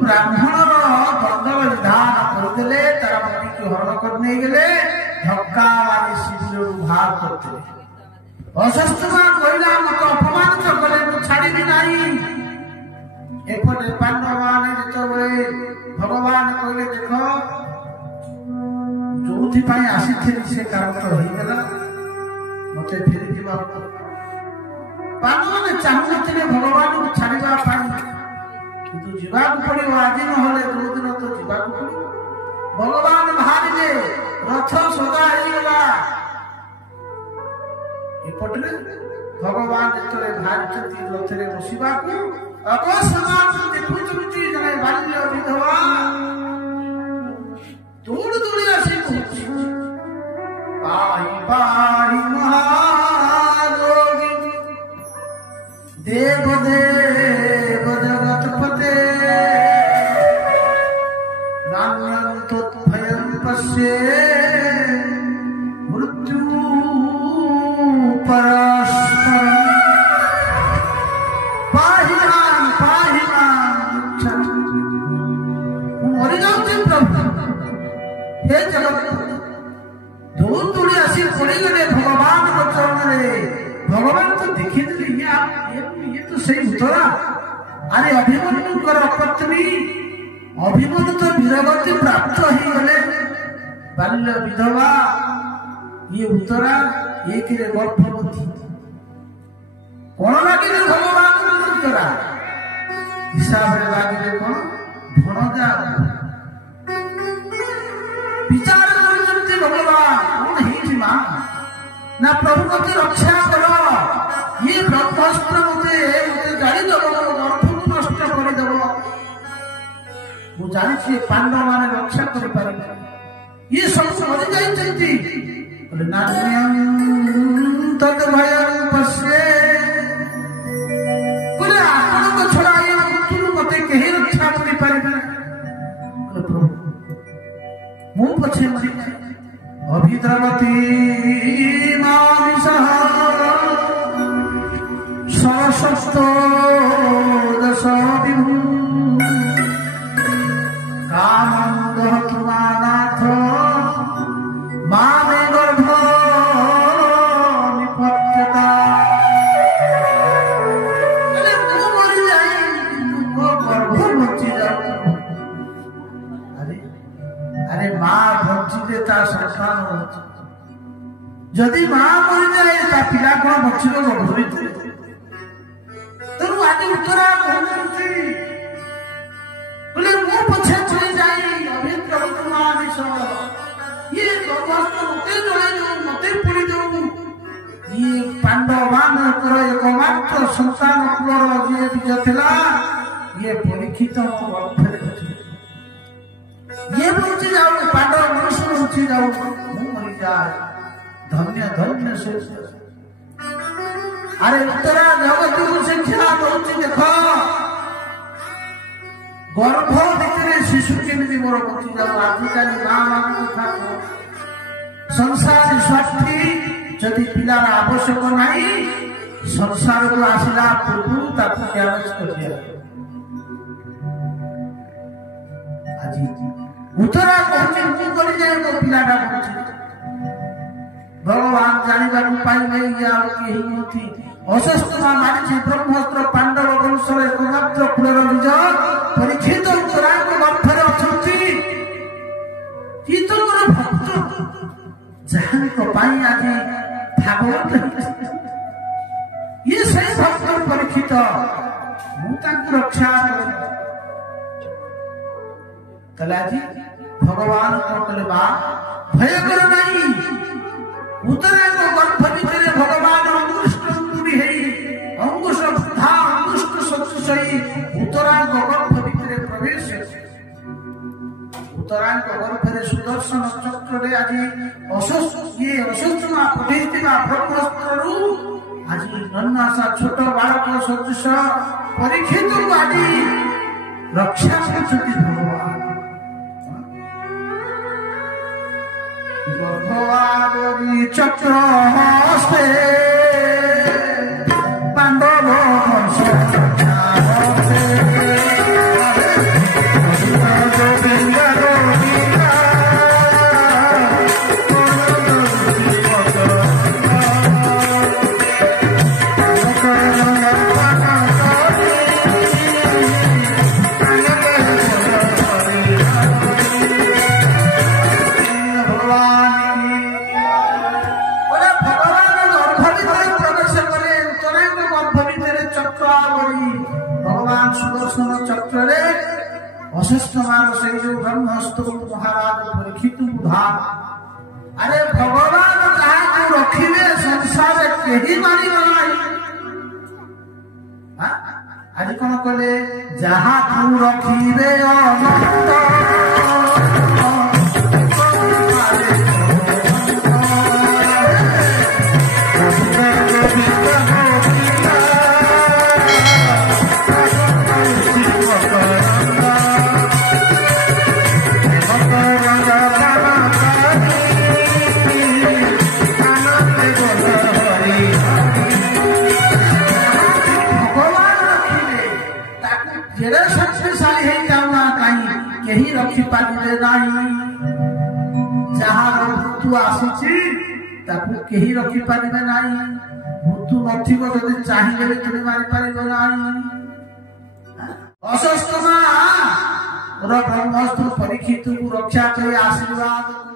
ब्राह्मण दंड विधान करते तार मती की हरण कर नहीं गले धक्का मारी शिविर बाहर करते अशस्त्रमा कहला मत अपमानित कले छाड़ी नहीं एपटे पांडव माने जिते भगवान कहले देख जो आसी से काम तो होगा मत फेरी पांडव मैंने चाहूले भगवान को छाड़ा किंतु जीवाक पड़ो आज ना जो दिन तो जीवाक पड़ो भगवान बाहर रथ सदा होगा एपटे भगवान जो बाहर रथ बसवा अकस्मात देखुଛନ୍ତି ଜଣେ ବାଲ୍ୟ ବିଧବା ଦୌଡ଼ି ଦୌଡ଼ି ଆସି କହୁଛି ପାହି ପାହି ମହାରୋଗୀ ଦେବ ଦେବ ଜଗତପତେ ନାନ୍ୟଂ ତତ୍ଭୟଂ ପଶ୍ୟେ ମୃତ୍ୟୁ ପରସ୍ପରଂ हे जगत दूर दूरी आसी पड़गले भगवान चरण भगवान तो देखी ये तो सही उतरा अरे अभिमन्युकर पत्नी अभिमन्यु तो वीरगति प्राप्त हो गले बाल्य विधवा ये उतरा एक गर्भवती कौन लगे भगवान उतरा हिसाब रे लगे कौन भणजा विचार करते भगवान कौन है मां ना प्रभु मते रक्षा करो ये ब्रह्मास्त्र मते जानी दो गर्भ को नष्ट कर दो मु जानी छी पांडव माने रक्षा कर पारे ये सब मरि जाई चंती बोले नान्यं तद भयं पश्ये बोले आपण को छोड़ा ये मृत्यु मते केहि रक्षा कर पारे मु पछे अभिद्रवती मानिसः सरसस्तो दशविभू कामं दहतु मानाथ मामे गर्भ निपत्यता अरे मु मरि जाई किंतु गर्भ बची जाऊ अरे माँ बंचिले संतान जदि माँ मरी जाए ता पिला कौन बचिल गर्भ तेणु आज उत्तरा बोले मु पछे चली जाई अभिद्रवतमानिश ये गर्भस्थ मते जड़े दो मते पुरी दो ये पांडव मानकर एकमात्र संतान कुलर जे बीज थिला ये परीक्षित ये बची जाओ पांडव मनुष्य बची जाओ मु मरी जाए धन्य धन्य से अरे उत्तरा जगत को शिक्षा दौची देख गर्भ भितर शिशु केमी मोर बची जाओ आजिकल माँ मान कथा संसार स्वार्थी जदि पिलार आवश्यक नहीं संसार को आसला पूर्व ताकू त्याग कर दिया आज उत्तरा कहते कर जाए मो पिलाटा भगवान जानवा पाई नहीं अशस्त्रमा मारी ब्रह्मस्त्र पांडव वंश एकमात्र कुलर बीज परीक्षित उत्तरा गर्भरे अच्छा भक्त जहाँ आज भागवत ये सही भक्त परीक्षित मुझे रक्षा कलाजी भगवान कहले बा भय कर नहीं उतरे को गर्भ भितर भगवान अंगुष्ठ टूटी है अंकुश बुद्धा अंगुष्ठ सदृश उत्तरा गर्भ भितर प्रवेश उत्तरा गर्भ सुदर्शन चक्र रे आज ये अशस्त्रमा पठेइतिबा ब्रह्मास्त्र आज नन्नासा छोट बालक सदृश परीक्षित आज रक्षा करछति भगवान गर्भवादी चक्र हस्ते पांडव ଅଶ୍ୱତ୍ଥମାର ସେଇ ଯୋଉ ବ୍ରହ୍ମାସ୍ତ୍ର ମହାରାଜ ପରୀକ୍ଷିତ ବୁଧା ଆରେ ଭଗବାନ ଯାହାକୁ ରଖିବେ ସଂସାରରେ କେହି ମାରିବ ନାହିଁ। ଆଜି କଣ କଲେ ଯାହାକୁ ରଖିବେ ଅନନ୍ତ କେହି ରଖିପାରିବେ ନାହିଁ। ଯାହାର ମୃତ୍ୟୁ ଆସିଛି ତାକୁ କେହି ରଖିପାରିବେ ନାହିଁ। ମୃତ୍ୟୁ ନଥିବ ଯଦି ଚାହିଁଲେ ବି ତୁମେ ମାରିପାରିବ ନାହିଁ। ଅଶ୍ୱତ୍ଥମା ବ୍ରହ୍ମାସ୍ତ୍ର ପରୀକ୍ଷିତକୁ ରକ୍ଷା କରି ଆଶୀର୍ବାଦ